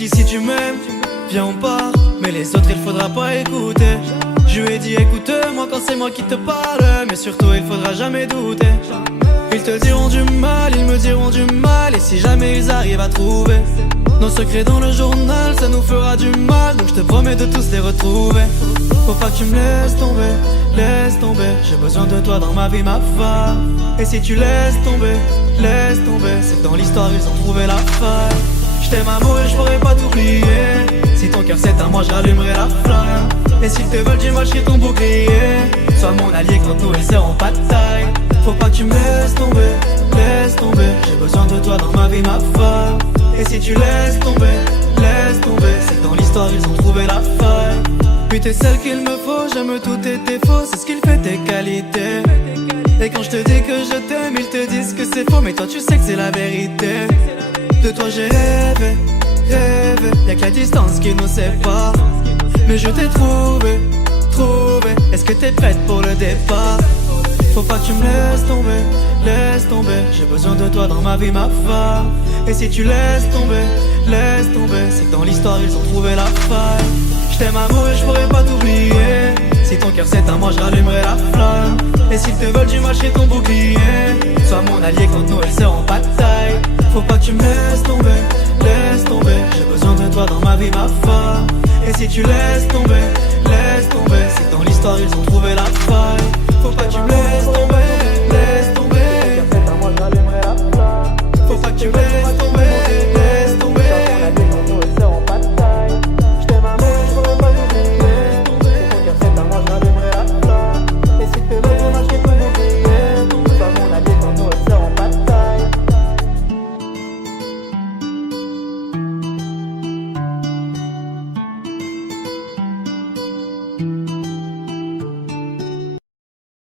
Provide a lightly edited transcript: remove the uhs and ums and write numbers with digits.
dit si tu m'aimes, viens on part. Mais les autres il faudra pas écouter. Je lui ai dit écoute-moi quand c'est moi qui te parle. Mais surtout il faudra jamais douter. Ils te diront du mal, ils me diront du mal. Et si jamais ils arrivent à trouver nos secrets dans le journal, ça nous fera du mal. Donc je te promets de tous les retrouver. Faut pas que tu me laisses tomber, laisse tomber. J'ai besoin de toi dans ma vie, ma femme. Et si tu laisses tomber, c'est que dans l'histoire ils ont trouvé la faille. Je t'aime amour et je pourrais pas t'oublier. Si ton cœur c'est à moi, j'allumerai la flamme. Et s'ils te veulent du mal, je serai ton bouclier. Sois mon allié quand nous ils seront pas de taille. Faut pas que tu me laisses tomber, j'ai besoin de toi dans ma vie, ma femme. Et si tu laisses tomber, c'est que dans l'histoire ils ont trouvé la faille. Puis t'es celle qu'il me faut, j'aime tous tes défauts, c'est ce qu'il fait tes qualités. Et quand je te dis que je t'aime, ils te disent que c'est faux. Mais toi tu sais que c'est la vérité. De toi j'ai rêvé, y'a que la distance qui nous sépare. Mais je t'ai trouvé, est-ce que t'es prête pour le départ? Faut pas que tu me laisses tomber, j'ai besoin de toi dans ma vie, ma femme. Et si tu laisses tomber, c'est que dans l'histoire ils ont trouvé la faille. Je t'aime amour et je pourrais pas t'oublier. Si ton cœur c'est à moi, je rallumerai la flamme. Et s'ils te veulent du mal, je serai ton bouclier. Sois mon allié quand nous elles seront pas de taille. Faut pas que tu me laisses tomber, j'ai besoin de toi dans ma vie, ma femme. Et si tu laisses tomber, c'est que dans l'histoire ils ont trouvé la faille.